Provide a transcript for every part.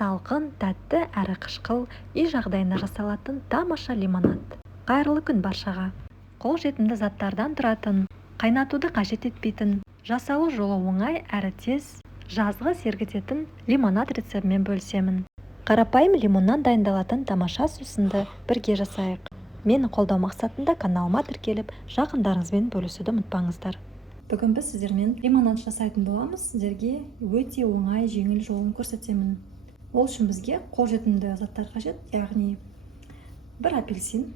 салқын, тәтті әрі қышқыл, үй жағдайында жасалатын тамаша лимонад. Қайырлы күн баршаға. Қолжетімді заттардан тұратын, қайнатуды қажет етпейтін, жасалу жолы оңай әрі тез, жазғы сергітетін лимонад рецептімен бөлісемін. Қарапайым лимоннан дайындалатын тамаша сусынды бірге жасайық. Мені қолдау мақсатында каналыма тіркеліп, жақындарыңызбен бөлісуді ұмытпаңыздар. Бүгін біз сіздермен лимонад жасайтын боламыз. Сіздерге өте оңай, жеңіл жолын көрсетемін. Ол үшін бізге қолжетімді заттар қажет, яғни 1 апельсин,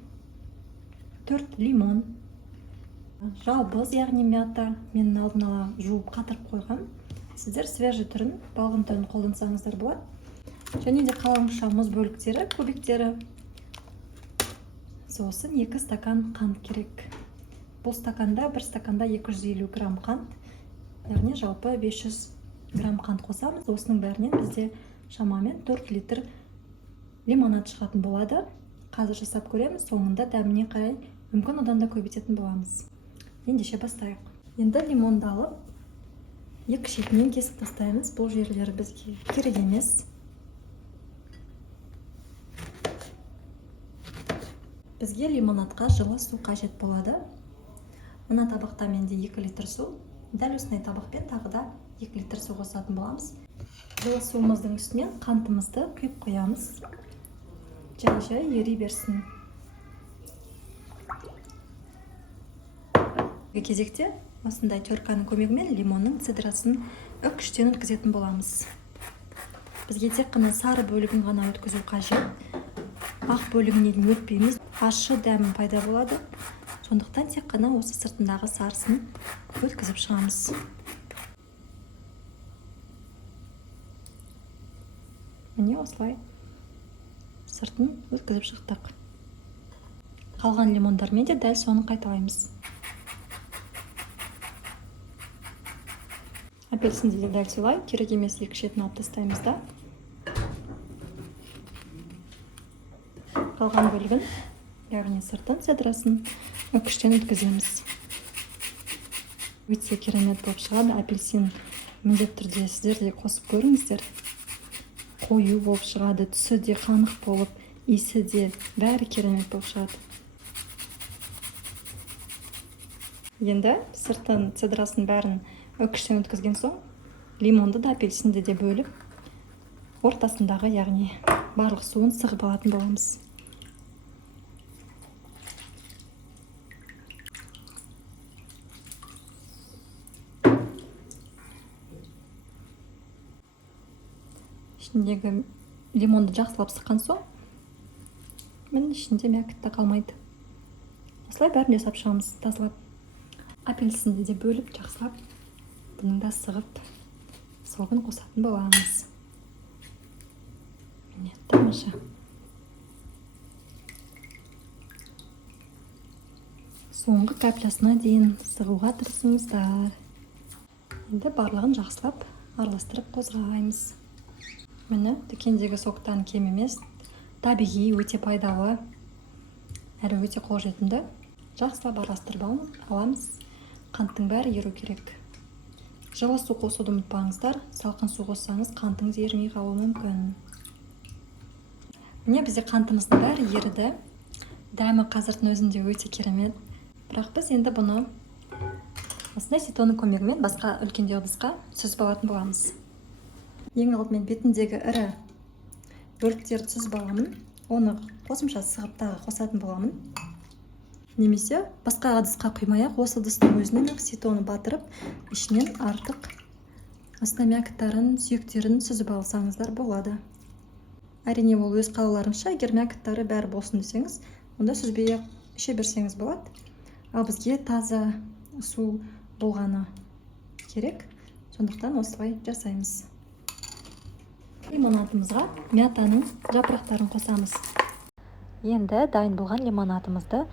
4 лимон, жалбыз, яғни мята, мен алдын ала жуып қатырып қойғам. Сіздер свежий түрін, балғын түрін қолдансаңыздар болады. Және де қалыңша мұз бөліктері, кубиктері. Сосын 2 стакан қант керек. Бұл стаканда 1 стаканда 250 грамм қант, яғни жалпы 500 грамм қант қосамыз. Осының бәрінен бізде шамамен 4 литр лимонад шығатын болады. Қазір жасап көреміз, соңында дәміне қарай мүмкін одан да көбейтетін боламыз. Ендеше бастайық. Енді лимонды алып, 2 шетінен кесіп тастаймыз. Бұл жерлері бізге керек емес. Бізге лимонадқа жылы су қажет болады. Мына табақта менде 2 литр су. Дәл осындай табақпен тағы да 2 литр су қосатын боламыз. Жылы суымыздың үстінен қантымызды құйып қоямыз. Жай-жай ери берсін. Кезекте осындай терканың көмегімен лимонның цедрасын үккіштен өткізетін боламыз. Бізге тек қана сары бөлігін ғана өткізу қажет. Ақ бөлігінен өтпейміз. Ащы дәмі пайда болады. Сондықтан тек қана осы сыртындағы сарысын өткізіп шығамыз. Міне осылай сыртын өткізіп шықтық. Қалған лимондармен де дәл соны қайталаймыз. Апельсинді де дәл солай, керек емес 2 шетін алып тастаймыз да. Қалған бөлігін, яғни сыртын цедрасын үккіштен өткіземіз. Өте керемет болып шығады. Апельсин міндетті түрде сіздер де қосып көріңіздер. Қою болып шығады, түсі де қанық болып, иісі де бәрі керемет болып шығады. Енді сыртын цедрасын бәрін үккіштен өткізген соң, лимонды да апельсинді де бөліп, ортасындағы, яғни барлық суын сығып алатын боламыз. Ішіндегі лимонды жақсылап сыққан соң, міне ішінде мякоть та қалмайды. Осылай бәрін жасап шығамыз, тазалап. Апельсинді де бөліп жақсылап, бұның да сығып, соғын қосатын боламыз. Міне тамаша. Соңғы каплясына дейін сығуға тырысыңыздар. Енді барлығын жақсылап араластырып қозғаймыз. Міне дүкендегі соқтан кем емес, табиғи, өте пайдалы, әрі өте қолжетімді. Жақсылап араластырып аламыз. Қанттың бәрі еру керек. Жылы су қосуды ұмытпаңыздар. Салқын су қоссаңыз, қантыңыз ерімей қалуы мүмкін. Міне бізде қантымыздың бәрі еріді. Дәмі қазірдің өзінде өте керемет. Бірақ біз енді бұны осындай ситоның көмегімен басқа үлкендеу ыдысқа сүзіп алатын боламыз. Ең алдымен бетіндегі ірі бөліктерді сүзіп аламын. Оны қосымша сығып тағы қосатын боламын. Немесе басқа ыдысқа құймай-ақ осы ыдыстың өзінен ситоны батырып, ішінен артық осындай мякоттарын, сүйектерін сүзіп алсаңыздар болады. Әрине ол өз қалауларыңызша, егер мякоттары бәрі болсын десеңіз, онда сүзбей іше берсеңіз болады. Ал бізге таза су болғаны керек, сондықтан осылай жасаймыз. Лимонадымызға мятаның жапырақтарын қосамыз. Енді дайын болған лимонадымызды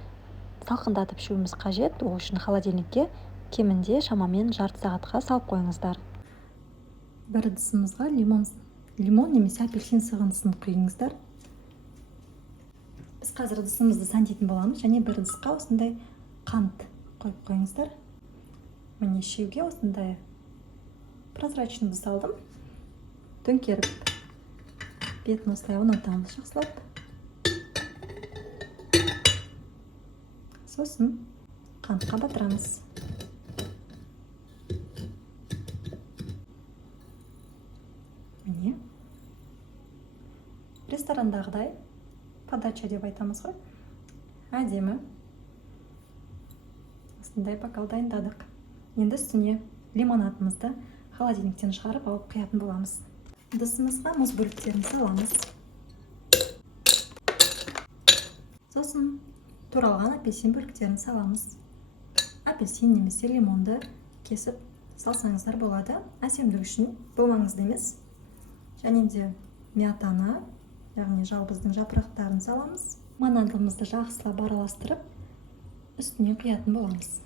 салқындатып ішуіміз қажет. Ол үшін холодильникке кемінде шамамен жарты сағатқа салып қойыңыздар. Бір ыдысымызға лимон немесе апельсин сығынысын құйыңыздар. Біз қазір ыдысымызды сандитын боламыз, және бір ыдысқа осындай қант қойып қойыңыздар. Міне ішеуге осындай прозрачный ыдыс алдым. Төңкеріп бетін осылай ұнатамыз жақсылап. Сосын қантқа батырамыз. Міне. Ресторандағыдай подача деп айтамыз ғой. Әдемі. Осындай бокал дайындадық. Енді үстіне лимонадымызды холодильниктен шығарып алып құятын боламыз. Ыдысымызға мұз бөліктерін саламыз. Сосын туралған апельсин бөліктерін саламыз. Апельсин немесе лимонды кесіп салсаңыздар болады. Әсемдік үшін бұл маңызды емес. Және де мятаны, яғни жалбыздың жапырақтарын саламыз. Лимонадымызды жақсылап араластырып, үстіне құятын боламыз.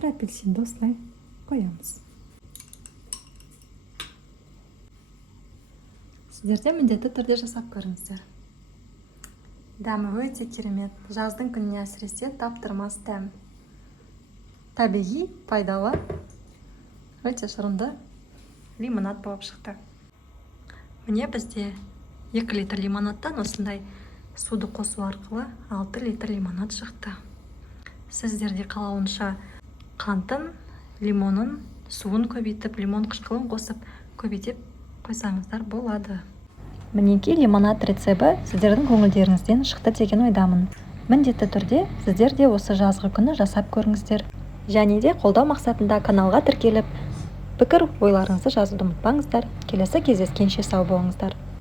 Бір апельсинді осылай қоямыз. Сіздер де міндетті түрде жасап көріңіздер. Дәмі өте керемет. Жаздың күніне әсіресе таптырмас дәм. Табиғи, пайдалы, өте шырынды лимонад болып шықты. Міне бізде 2 литр лимонадтан осындай суды қосу арқылы 6 литр лимонад шықты. Сіздерде қалауынша қантын, лимонын, суын көбейтіп, лимон қышқылын қосып, көбейтіп қойсаңыздар болады. Мінеки лимонад рецебі сіздердің көңілдеріңізден шықты деген ойдамын. Міндетті түрде сіздер де осы жазғы күні жасап көріңіздер. Және де қолдау мақсатында каналға тіркеліп, пікір ойларыңызды жазуды ұмытпаңыздар. Келесі кездескенше сау болыңыздар.